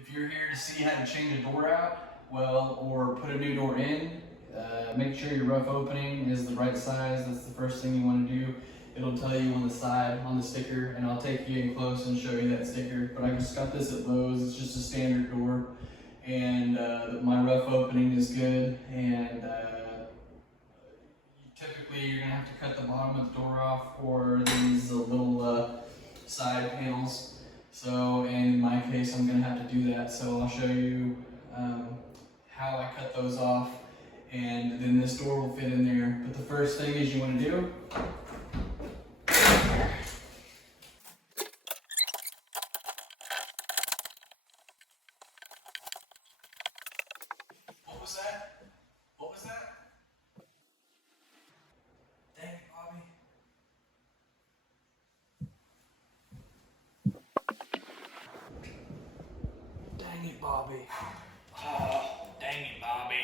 If you're here to see how to change a door out, well, or put a new door in, make sure your rough opening is the right size. That's the first thing you want to do. It'll tell you on the side, on the sticker, and I'll take you in close and show you that sticker. But I just got this at Lowe's. It's just a standard door, and my rough opening is good. And typically, you're gonna have to cut the bottom of the door off, or these little side panels. So in my case, I'm gonna have to do that. So I'll show you how I cut those off, and then this door will fit in there. But the first thing is you wanna do, what was that? What was that? Dang it, Bobby. Dang it, Bobby. Oh, dang it, Bobby.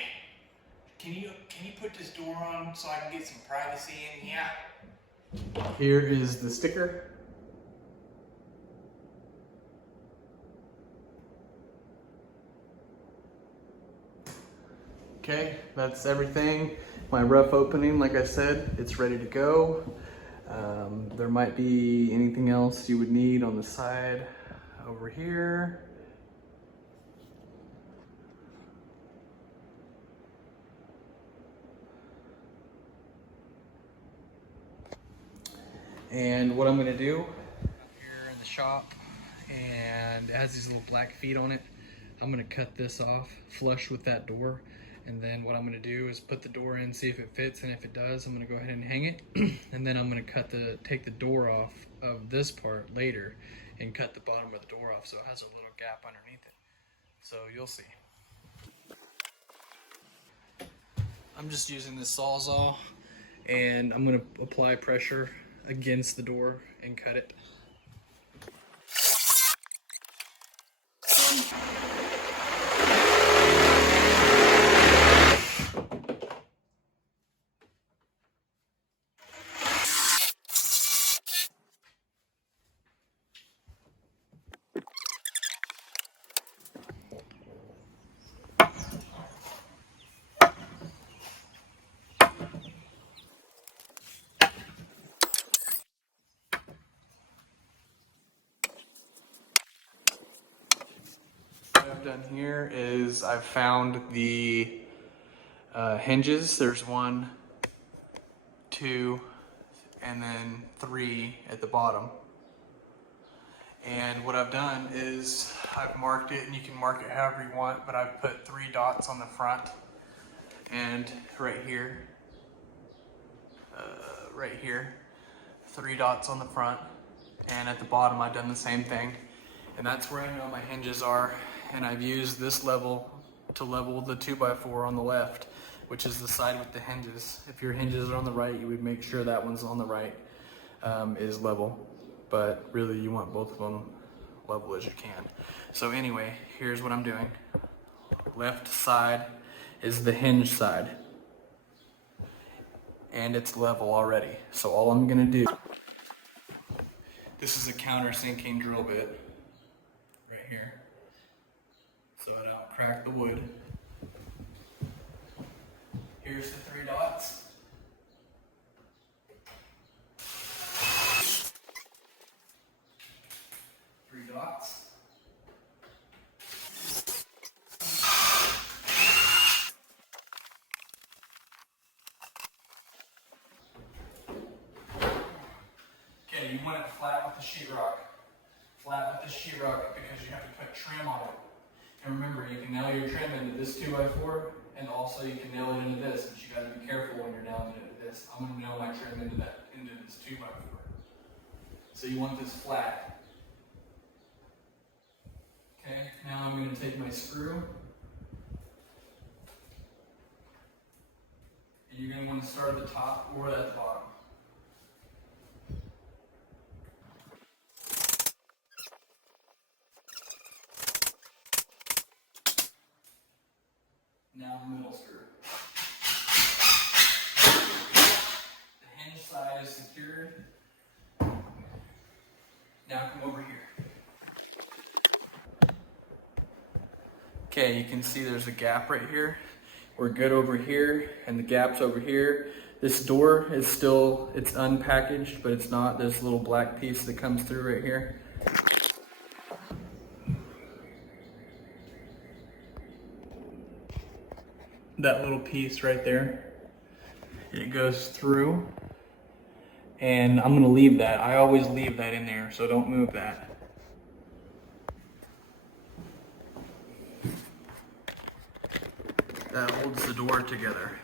Can you put this door on so I can get some privacy in here? Here is the sticker. Okay, that's everything. My rough opening, like I said, it's ready to go. There might be anything else you would need on the side over here. And what I'm gonna do here in the shop, and it has these little black feet on it. I'm gonna cut this off flush with that door. And then what I'm gonna do is put the door in, see if it fits, and if it does, I'm gonna go ahead and hang it. And then I'm gonna take the door off of this part later and cut the bottom of the door off so it has a little gap underneath it. So you'll see. I'm just using this Sawzall, and I'm gonna apply pressure against the door and cut it. What I've done here is I've found the hinges. There's 1, 2, and then 3 at the bottom. And what I've done is I've marked it, and you can mark it however you want, but I've put 3 dots on the front and right here, 3 dots on the front, and at the bottom I've done the same thing. And that's where I know my hinges are. And I've used this level to level the 2x4 on the left, which is the side with the hinges. If your hinges are on the right, you would make sure that one's on the right is level. But really you want both of them level as you can. So anyway, here's what I'm doing. Left side is the hinge side, and it's level already. So all I'm gonna do, this is a countersinking drill bit right here, so I don't crack the wood. Here's the 3 dots. 3 dots. Okay, you want it flat with the sheetrock. Flat with the sheetrock because you have to put trim on it. And remember, you can nail your trim into this 2x4, and also you can nail it into this, but you gotta be careful when you're nailing it into this. I'm gonna nail my trim into this 2x4. So you want this flat. Okay, now I'm gonna take my screw. And you're gonna want to start at the top or at the bottom. Now the middle screw. The hinge side is secured. Now come over here. Okay, you can see there's a gap right here. We're good over here, and the gap's over here. This door is still, it's unpackaged, but it's not. There's a little black piece that comes through right here. That little piece right there, it goes through, and I'm gonna leave that. I always leave that in there, so don't move that. That holds the door together,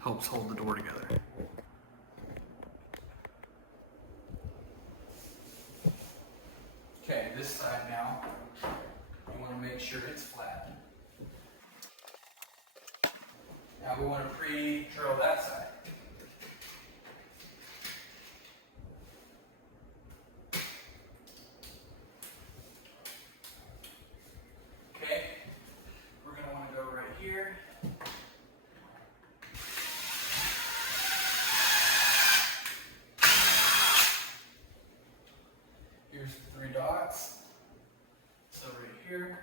helps hold the door together. Okay, this side now, you want to make sure it's flat. Now we want to pre-drill that side. Okay, we're going to want to go right here. Here's the 3 dots. So right here.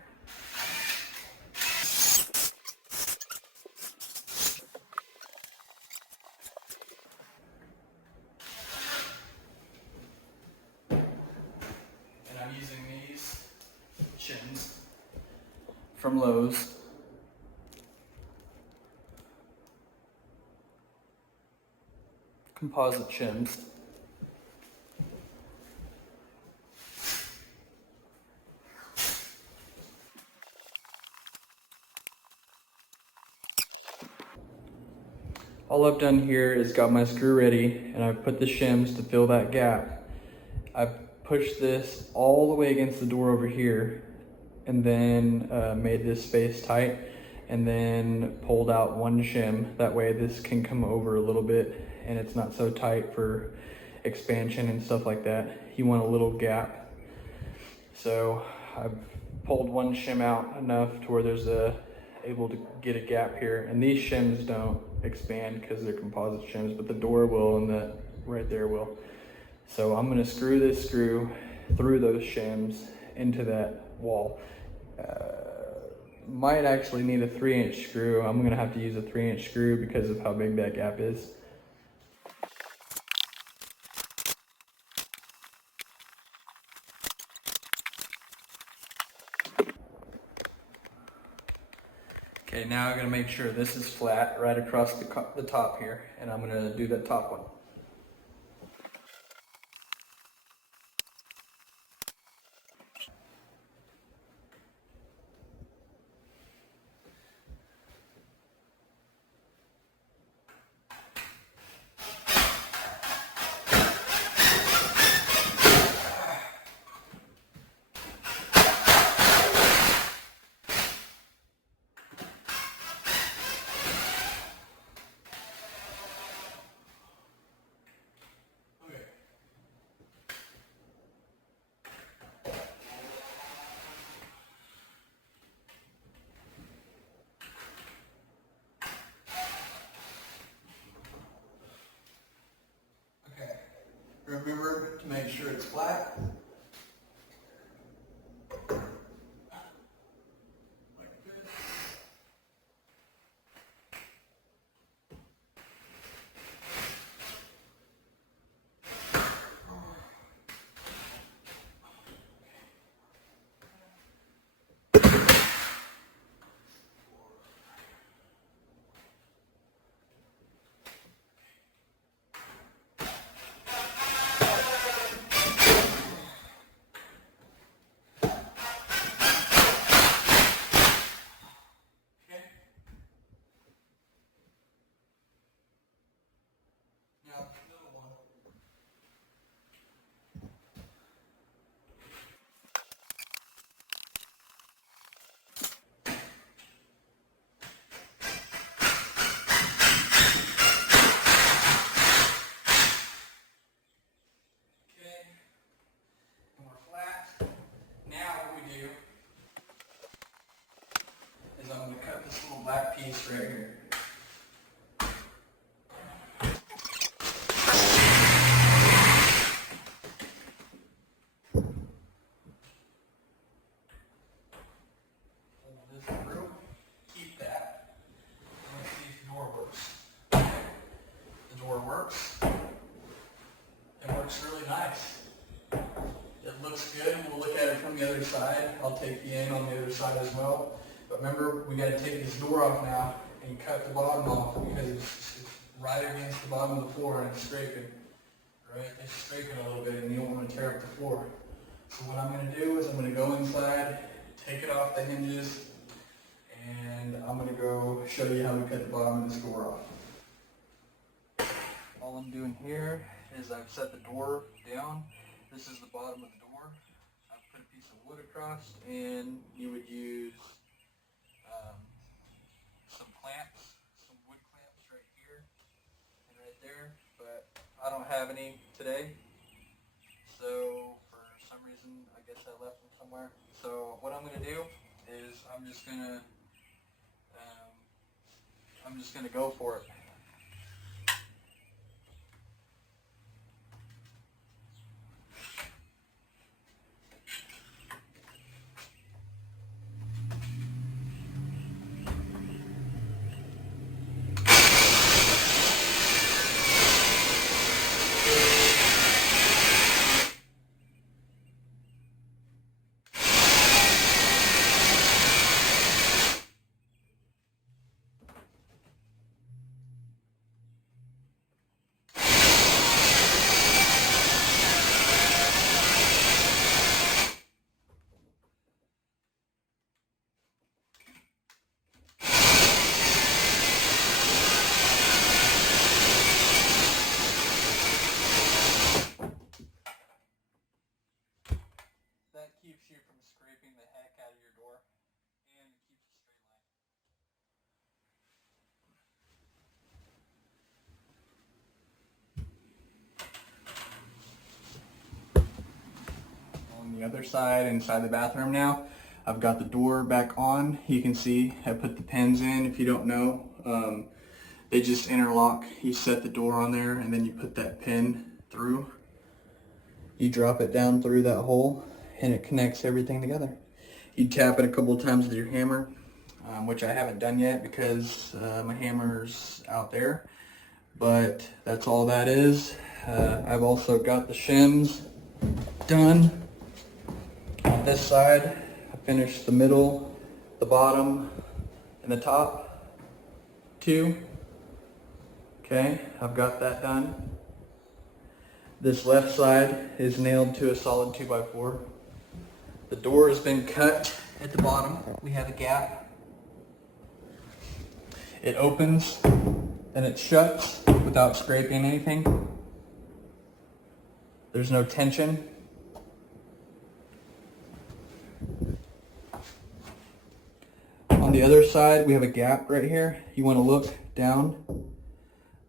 And I'm using these shims from Lowe's. Composite shims. All I've done here is got my screw ready, and I've put the shims to fill that gap. I've pushed this all the way against the door over here, and then made this space tight, and then pulled out 1 shim. That way this can come over a little bit, and it's not so tight for expansion and stuff like that. You want a little gap. So I've pulled 1 shim out enough to where there's able to get a gap here, and these shims don't expand because they're composite shims, but the door will, and that right there will. So I'm going to screw this screw through those shims into that wall. Might actually need a 3-inch screw. I'm going to have to use a 3-inch screw because of how big that gap is. Okay, now I'm going to make sure this is flat right across the top here, and I'm going to do that top one. Remember to make sure it's flat. Like this. Black piece right here. Pull this through. side. I'll take the end on the other side as well. But remember, we got to take this door off now and cut the bottom off because it's right against the bottom of the floor and it's scraping. Right? It's scraping a little bit and you don't want to tear up the floor. So what I'm going to do is I'm going to go inside, take it off the hinges, and I'm going to go show you how we cut the bottom of this door off. All I'm doing here is I've set the door down. This is the bottom of the door. I've put a piece of wood across, and you would use some clamps, some wood clamps right here and right there, but I don't have any today. So for some reason, I guess I left them somewhere. So what I'm going to do is I'm just going to go for it. That keeps you from scraping the heck out of your door, and it keeps a straight line. On the other side, inside the bathroom now, I've got the door back on. You can see I put the pins in. If you don't know, they just interlock. You set the door on there, and then you put that pin through. You drop it down through that hole, and it connects everything together. You tap it a couple of times with your hammer, which I haven't done yet because my hammer's out there, but that's all that is. I've also got the shims done on this side. I finished the middle, the bottom, and the top too. Okay, I've got that done. This left side is nailed to a solid 2x4. The door has been cut at the bottom. We have a gap. It opens and it shuts without scraping anything. There's no tension. On the other side, we have a gap right here. You want to look down.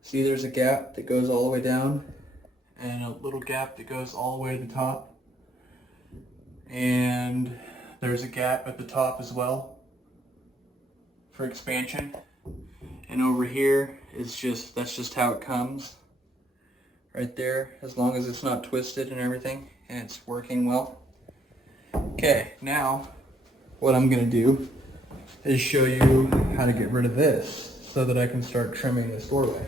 See, there's a gap that goes all the way down, and a little gap that goes all the way to the top. And there's a gap at the top as well for expansion. And over here is that's just how it comes. Right there, as long as it's not twisted and everything, and it's working well. Okay, now what I'm gonna do is show you how to get rid of this so that I can start trimming this doorway.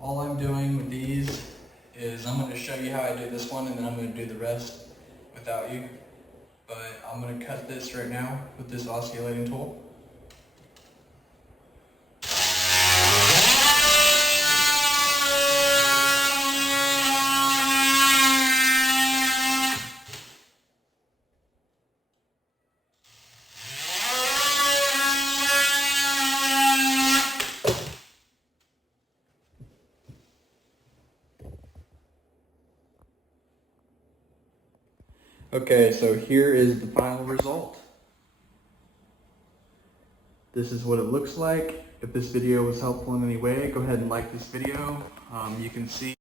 All I'm doing with these is I'm going to show you how I do this one, and then I'm going to do the rest without you. But I'm going to cut this right now with this oscillating tool. Okay, so here is the final result. This is what it looks like. If this video was helpful in any way, go ahead and like this video. You can see